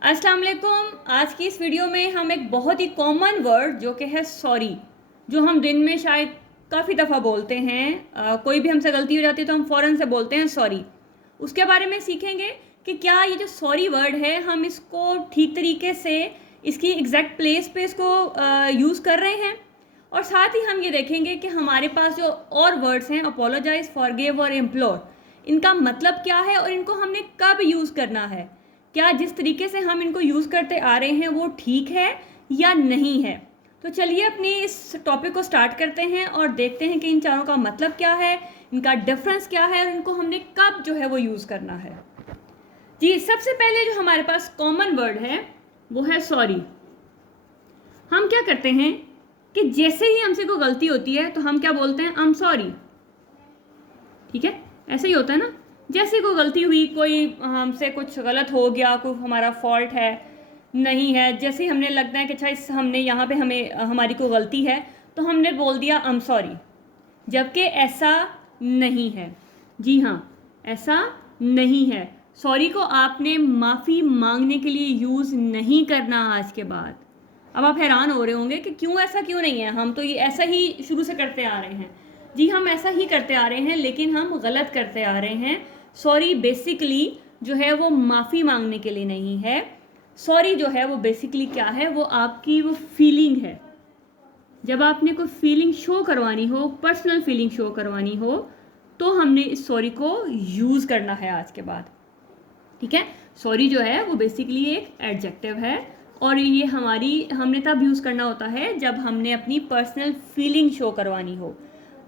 अस्सलाम वालेकुम। आज की इस वीडियो में हम एक बहुत ही कॉमन वर्ड जो कि है सॉरी, जो हम दिन में शायद काफ़ी दफ़ा बोलते हैं। कोई भी हमसे गलती हो जाती है तो हम फ़ौरन से बोलते हैं सॉरी। उसके बारे में सीखेंगे कि क्या ये जो सॉरी वर्ड है हम इसको ठीक तरीके से इसकी एग्जैक्ट प्लेस पे इसको यूज़ कर रहे हैं, और साथ ही हम ये देखेंगे कि हमारे पास जो और वर्ड्स हैं अपोलोजाइज, फॉरगिव और इम्प्लोर, इनका मतलब क्या है और इनको हमने कब यूज़ करना है। क्या जिस तरीके से हम इनको यूज़ करते आ रहे हैं वो ठीक है या नहीं है। तो चलिए अपनी इस टॉपिक को स्टार्ट करते हैं और देखते हैं कि इन चारों का मतलब क्या है, इनका डिफरेंस क्या है और इनको हमने कब जो है वो यूज़ करना है। जी, सबसे पहले जो हमारे पास कॉमन वर्ड है वो है सॉरी। हम क्या करते हैं कि जैसे ही हमसे कोई गलती होती है तो हम क्या बोलते हैं, आई एम सॉरी। ठीक है, ऐसे ही होता है ना। जैसे कोई गलती हुई, कोई हमसे कुछ गलत हो गया, कोई हमारा फॉल्ट है नहीं है, जैसे ही हमने लगता है कि अच्छा इस हमने यहाँ पे हमें हमारी कोई गलती है तो हमने बोल दिया आई एम सॉरी, जबकि ऐसा नहीं है। जी हाँ, ऐसा नहीं है। सॉरी को आपने माफ़ी मांगने के लिए यूज़ नहीं करना आज के बाद। अब आप हैरान हो रहे होंगे कि क्यों, ऐसा क्यों नहीं है, हम तो ये ऐसा ही शुरू से करते आ रहे हैं। जी, हम ऐसा ही करते आ रहे हैं, लेकिन हम गलत करते आ रहे हैं। सॉरी बेसिकली जो है वो माफ़ी मांगने के लिए नहीं है। सॉरी जो है वो बेसिकली क्या है, वो आपकी वो फीलिंग है। जब आपने कोई फीलिंग शो करवानी हो, पर्सनल फीलिंग शो करवानी हो, तो हमने इस सॉरी को यूज़ करना है आज के बाद। ठीक है, सॉरी जो है वो बेसिकली एक एडजेक्टिव है और ये हमने तब यूज़ करना होता है जब हमने अपनी पर्सनल फीलिंग शो करवानी हो।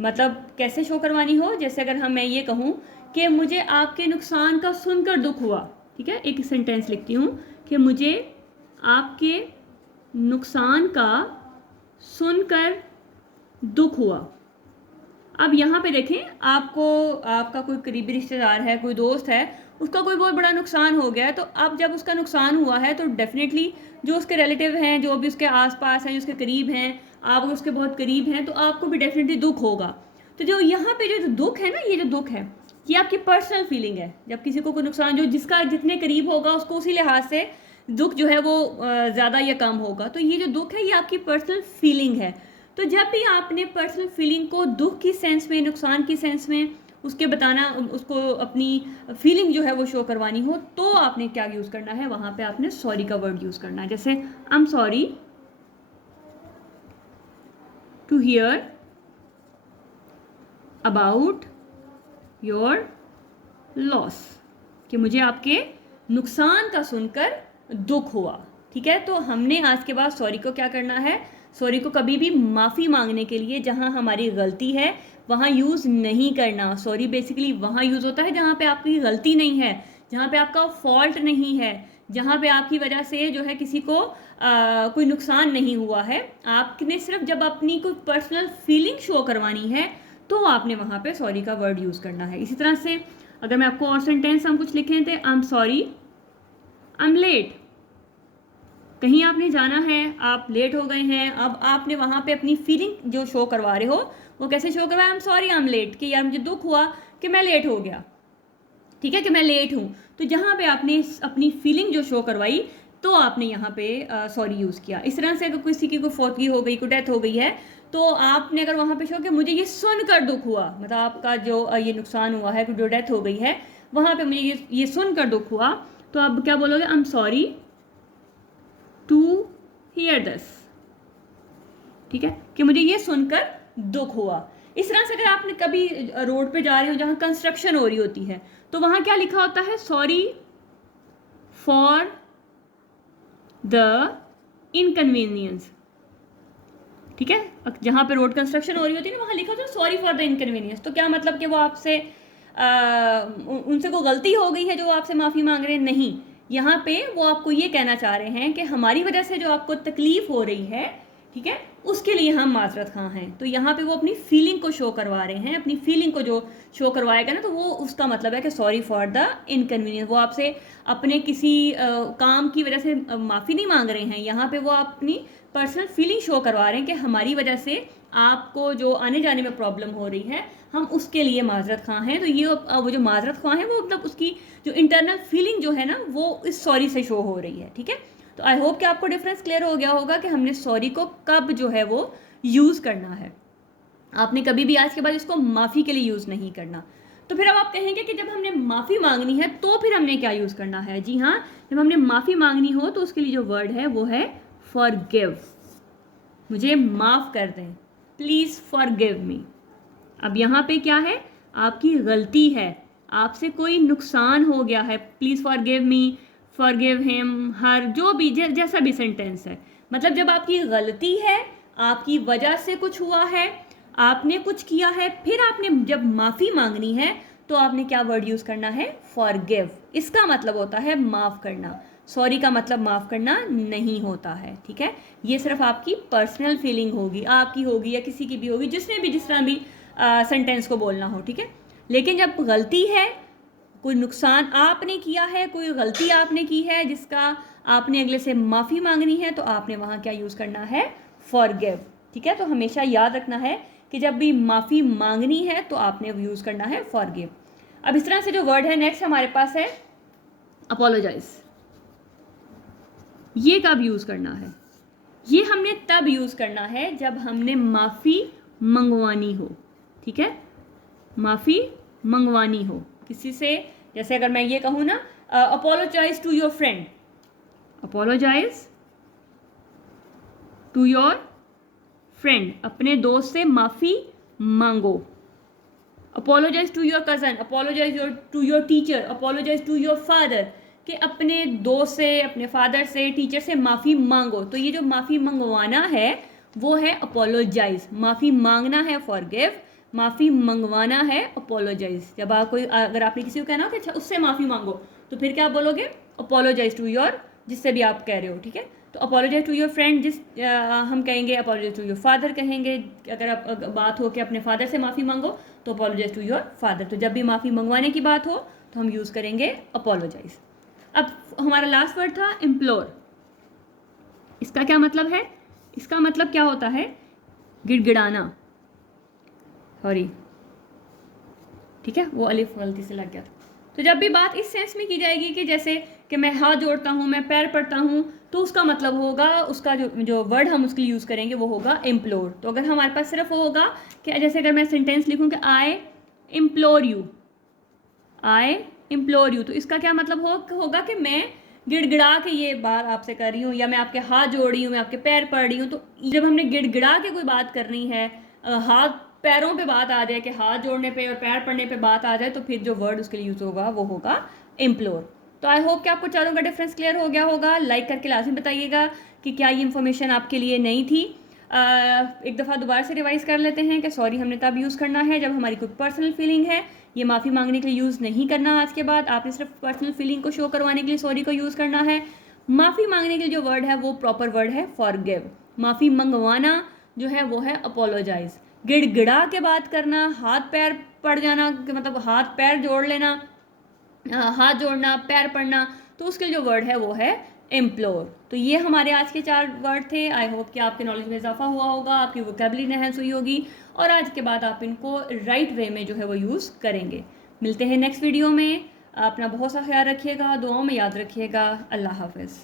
मतलब कैसे शो करवानी हो, जैसे अगर मैं ये कहूँ कि मुझे आपके नुकसान का सुनकर दुख हुआ। ठीक है, एक सेंटेंस लिखती हूँ कि मुझे आपके नुकसान का सुनकर दुख हुआ। अब यहाँ पे देखें, आपका कोई करीबी रिश्तेदार है, कोई दोस्त है, उसका कोई बहुत बड़ा नुकसान हो गया है, तो अब जब उसका नुकसान हुआ है तो डेफिनेटली जो उसके रिलेटिव हैं, जो भी उसके आसपास हैं, जो उसके करीब हैं, आप उसके बहुत करीब हैं, तो आपको भी डेफिनेटली दुख होगा। तो जो यहाँ पे जो दुख है ना, ये जो दुख है ये आपकी पर्सनल फीलिंग है। जब किसी को कोई नुकसान, जो जिसका जितने करीब होगा उसको उसी लिहाज से दुख जो है वो ज़्यादा या कम होगा। तो ये जो दुख है ये आपकी पर्सनल फीलिंग है। तो जब भी आपने पर्सनल फीलिंग को दुख की सेंस में, नुकसान की सेंस में उसके बताना, उसको अपनी फीलिंग जो है वो शो करवानी हो, तो आपने क्या यूज़ करना है, वहाँ पे आपने सॉरी का वर्ड यूज़ करना है। जैसे I am sorry to hear about your loss, कि मुझे आपके नुकसान का सुनकर दुख हुआ। ठीक है, तो हमने आज के बाद सॉरी को क्या करना है, सॉरी को कभी भी माफ़ी मांगने के लिए जहाँ हमारी गलती है वहाँ यूज़ नहीं करना। सॉरी बेसिकली वहाँ यूज़ होता है जहाँ पे आपकी गलती नहीं है, जहाँ पे आपका फॉल्ट नहीं है, जहाँ पे आपकी वजह से जो है किसी को कोई नुकसान नहीं हुआ है। आपने सिर्फ जब अपनी कोई पर्सनल फीलिंग शो करवानी है तो आपने वहाँ पे सॉरी का वर्ड यूज़ करना है। इसी तरह से अगर मैं आपको और सेंटेंस हम कुछ लिखें थे, I am sorry I am late. कहीं आपने जाना है, आप लेट हो गए हैं, अब आपने वहाँ पे अपनी फीलिंग जो शो करवा रहे हो वो कैसे शो करवाया, I am sorry I am late, कि यार मुझे दुख हुआ कि मैं लेट हो गया। ठीक है, कि मैं लेट हूँ। तो जहाँ पे आपने अपनी फीलिंग जो शो करवाई तो आपने यहाँ पे सॉरी यूज़ किया। इस तरह से अगर किसी की कोई फौतगी हो गई, कोई डेथ हो गई है, तो आपने अगर वहाँ पे शो किया मुझे ये सुनकर दुख हुआ, मतलब आपका जो ये नुकसान हुआ है, जो डेथ हो गई है, वहाँ पे मुझे ये सुनकर दुख हुआ, तो अब क्या बोलोगे, I am sorry to hear this. ठीक है, कि मुझे ये सुनकर दुख हुआ। इस तरह से अगर आपने कभी रोड पे जा रहे हो जहाँ कंस्ट्रक्शन हो रही होती है, तो वहाँ क्या लिखा होता है, सॉरी फॉर द इनकन्वीनियंस। ठीक है, जहाँ पे रोड कंस्ट्रक्शन हो रही होती है ना, वहाँ लिखा होता है सॉरी फॉर द इनकन्वीनियंस। तो क्या मतलब कि वो आपसे उनसे कोई गलती हो गई है जो आपसे माफ़ी मांग रहे हैं, नहीं। यहाँ पे वो आपको ये कहना चाह रहे हैं कि हमारी वजह से जो आपको तकलीफ़ हो रही है ठीक है, उसके लिए हम माजरत खां हैं। तो यहाँ पे वो अपनी फीलिंग को शो करवा रहे हैं, अपनी फीलिंग को जो शो करवाएगा ना, तो वो उसका मतलब है कि सॉरी फॉर द इनकन्वीनियंस। वो आपसे अपने किसी काम की वजह से माफ़ी नहीं मांग रहे हैं, यहाँ पे वो अपनी पर्सनल फीलिंग शो करवा रहे हैं कि हमारी वजह से आपको जो आने जाने में प्रॉब्लम हो रही है, हम उसके लिए माजरत खां हैं। तो ये वो जो माजरत खां है, वो मतलब उसकी जो इंटरनल फीलिंग जो है ना, वो इस सॉरी से शो हो रही है। ठीक है, तो आई होप कि आपको डिफरेंस क्लियर हो गया होगा कि हमने सॉरी को कब जो है वो यूज़ करना है। आपने कभी भी आज के बाद इसको माफ़ी के लिए यूज़ नहीं करना। तो फिर अब आप कहेंगे कि जब हमने माफ़ी मांगनी है तो फिर हमने क्या यूज़ करना है। जी हाँ, जब हमने माफ़ी मांगनी हो तो उसके लिए जो वर्ड है वो है फॉरगिव। मुझे माफ़ कर दें, प्लीज़ फॉरगिव मी। अब यहाँ पे क्या है, आपकी गलती है, आपसे कोई नुकसान हो गया है, please forgive me, forgive him, her, जो भी जैसा भी सेंटेंस है, मतलब जब आपकी गलती है, आपकी वजह से कुछ हुआ है, आपने कुछ किया है, फिर आपने जब माफ़ी मांगनी है तो आपने क्या वर्ड यूज़ करना है, फॉरगिव। इसका मतलब होता है माफ़ करना। सॉरी का मतलब माफ़ करना नहीं होता है। ठीक है, ये सिर्फ आपकी पर्सनल फीलिंग होगी, आपकी होगी या किसी की भी होगी, जिसने भी जिस तरह भी सेंटेंस को बोलना हो। ठीक है, लेकिन जब गलती है, कोई नुकसान आपने किया है, कोई गलती आपने की है जिसका आपने अगले से माफ़ी मांगनी है, तो आपने वहाँ क्या यूज़ करना है, फॉरगिव। ठीक है, तो हमेशा याद रखना है कि जब भी माफ़ी मांगनी है तो आपने यूज़ करना है फॉरगिव। अब इस तरह से जो वर्ड है नेक्स्ट हमारे पास है अपोलोजाइज। ये कब यूज़ करना है, ये हमने तब यूज़ करना है जब हमने माफ़ी मंगवानी हो। ठीक है, माफ़ी मंगवानी हो किसी से। जैसे अगर मैं ये कहूँ ना, apologise to your friend, apologise to your friend, अपने दोस्त से माफ़ी मांगो। Apologise to your cousin, apologise to your teacher, apologise to your father, कि अपने दोस्त से, अपने फादर से, टीचर से माफ़ी मांगो। तो ये जो माफ़ी मंगवाना है वो है अपोलोजाइज, माफ़ी मांगना है फॉरगिव, माफ़ी मंगवाना है अपोलोजाइज। जब आप कोई, अगर आपने किसी को कहना हो कि अच्छा उससे माफ़ी मांगो, तो फिर क्या बोलोगे, अपोलोजाइज टू योर, जिससे भी आप कह रहे हो। ठीक है, तो अपोलोजाइज टू योर फ्रेंड, जिस हम कहेंगे अपोलोजाइज टू योर फादर कहेंगे। अगर आप बात हो कि अपने फादर से माफ़ी मांगो तो अपोलोजाइज टू योर फादर। तो जब भी माफ़ी मंगवाने की बात हो तो हम यूज़ करेंगे अपोलोजाइज। अब हमारा लास्ट वर्ड था इम्प्लोर। इसका क्या मतलब है, इसका मतलब क्या होता है, गिड़गिड़ाना, सॉरी। ठीक है, वो अलिफ गलती से लग गया था। तो जब भी बात इस सेंस में की जाएगी कि जैसे कि मैं हाथ जोड़ता हूँ, मैं पैर पड़ता हूँ, तो उसका मतलब होगा, उसका जो वर्ड हम उसके लिए यूज़ करेंगे वो होगा इम्प्लोर। तो अगर हमारे पास सिर्फ होगा कि जैसे अगर मैं सेंटेंस लिखूँ कि I implore you, I implore you, तो इसका क्या मतलब होगा कि मैं गिड़गिड़ा के ये बात आपसे कर रही हूँ, या मैं आपके हाथ जोड़ रही हूँ, मैं आपके पैर पड़ रही हूँ। तो जब हमने गिड़गिड़ा के कोई बात करनी है, हाथ पैरों पे बात आ जाए, कि हाथ जोड़ने पे और पैर पड़ने पे बात आ जाए, तो फिर जो वर्ड उसके लिए यूज़ होगा वो होगा इम्प्लोर। तो आई होप कि आपको चारों का डिफरेंस क्लियर हो गया होगा। लाइक करके लाजमी बताइएगा कि क्या ये इन्फॉर्मेशन आपके लिए नई थी। एक दफ़ा दोबारा से रिवाइज़ कर लेते हैं कि सॉरी हमने तब यूज़ करना है जब हमारी कोई पर्सनल फीलिंग है, ये माफ़ी मांगने के लिए यूज़ नहीं करना। आज के बाद आपने सिर्फ पर्सनल फीलिंग को शो करवाने के लिए सॉरी को यूज़ करना है। माफ़ी मांगने के लिए जो वर्ड है वो प्रॉपर वर्ड है फॉरगिव। माफ़ी मंगवाना जो है वो है अपोलोजाइज। गिड़गिड़ा के बात करना, हाथ पैर पड़ जाना, मतलब हाथ पैर जोड़ लेना, हाथ जोड़ना, पैर पड़ना, तो उसके लिए जो वर्ड है वो है इम्प्लोर। तो ये हमारे आज के 4 वर्ड थे। आई होप कि आपके नॉलेज में इजाफा हुआ होगा, आपकी वोकेबलरी एनहांस हुई होगी, और आज के बाद आप इनको राइट वे में जो है वो यूज़ करेंगे। मिलते हैं नेक्स्ट वीडियो में। अपना बहुत सा ख्याल रखिएगा, दुआओं में याद रखिएगा। अल्लाह हाफ़िज़।